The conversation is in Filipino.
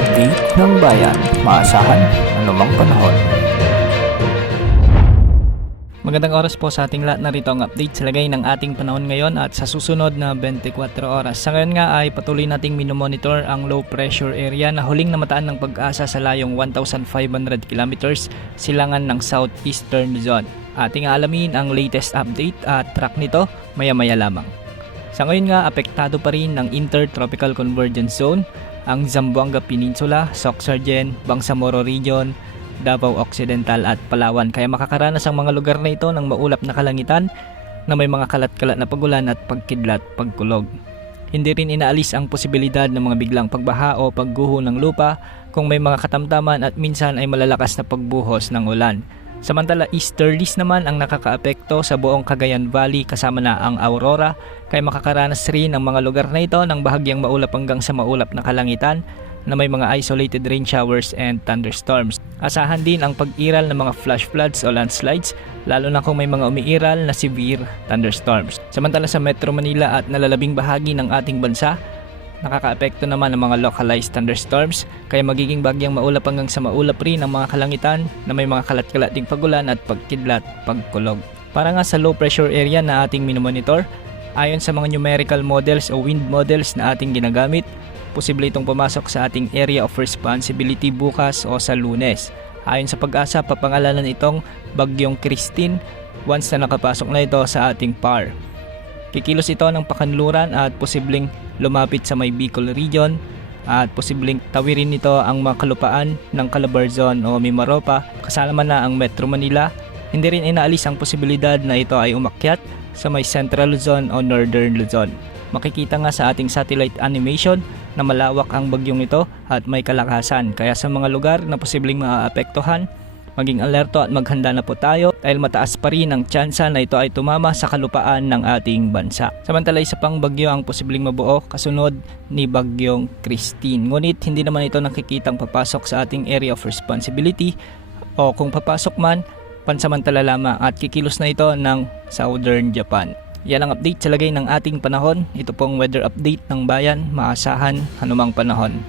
update ng bayan, maasahan anumang panahon. Magandang oras po sa ating lahat. Narito ang update sa lagay ng ating panahon ngayon at sa susunod na 24 oras. Sa ngayon nga ay patuloy nating minomonitor ang low pressure area na huling namataan ng Pag-asa sa layong 1,500 kilometers silangan ng southeastern zone. Ating alamin ang latest update at track nito maya-maya lamang. Sa ngayon nga, apektado pa rin ng Intertropical Convergence Zone ang Zamboanga Peninsula, Sorsogon, Bangsamoro Region, Davao Occidental at Palawan. Kaya makakaranas ang mga lugar na ito ng maulap na kalangitan na may mga kalat-kalat na pagulan at pagkidlat, pagkulog. Hindi rin inaalis ang posibilidad ng mga biglang pagbaha o pagguho ng lupa kung may mga katamtaman at minsan ay malalakas na pagbuhos ng ulan. Samantala, easterlies naman ang nakakaapekto sa buong Cagayan Valley kasama na ang Aurora, kaya makakaranas rin ang mga lugar na ito ng bahagyang maulap hanggang sa maulap na kalangitan na may mga isolated rain showers and thunderstorms. Asahan din ang pag-iral ng mga flash floods o landslides, lalo na kung may mga umiiral na severe thunderstorms. Samantala sa Metro Manila at nalalabing bahagi ng ating bansa, nakakaapekto naman ng mga localized thunderstorms, kaya magiging bagyang maulap hanggang sa maulap rin ang mga kalangitan na may mga kalat-kalating pagulan at pagkidlat, pagkulog. Para nga sa low pressure area na ating minomonitor, ayon sa mga numerical models o wind models na ating ginagamit, posible itong pumasok sa ating area of responsibility bukas o sa Lunes. Ayon sa Pag-asa, papangalanan itong Bagyong Christine once na nakapasok na ito sa ating PAR. Kikilos ito ng pakanluran at posibleng lumapit sa may Bicol region at posibleng tawirin nito ang mga kalupaan ng Calabarzon o Mimaropa, kasama na ang Metro Manila. Hindi rin inaalis ang posibilidad na ito ay umakyat sa may Central Luzon o Northern Luzon. Makikita nga sa ating satellite animation na malawak ang bagyong ito at may kalakasan, kaya sa mga lugar na posibleng maaapektuhan, maging alerto at maghanda na po tayo dahil mataas pa rin ang tsansa na ito ay tumama sa kalupaan ng ating bansa. Samantala, isa pang bagyo ang posibleng mabuo kasunod ni Bagyong Christine. Ngunit hindi naman ito nakikitang papasok sa ating area of responsibility o kung papasok man, pansamantala lamang at kikilos na ito ng Southern Japan. Yan ang update sa lagay ng ating panahon. Ito pong weather update ng bayan, maasahan anumang panahon.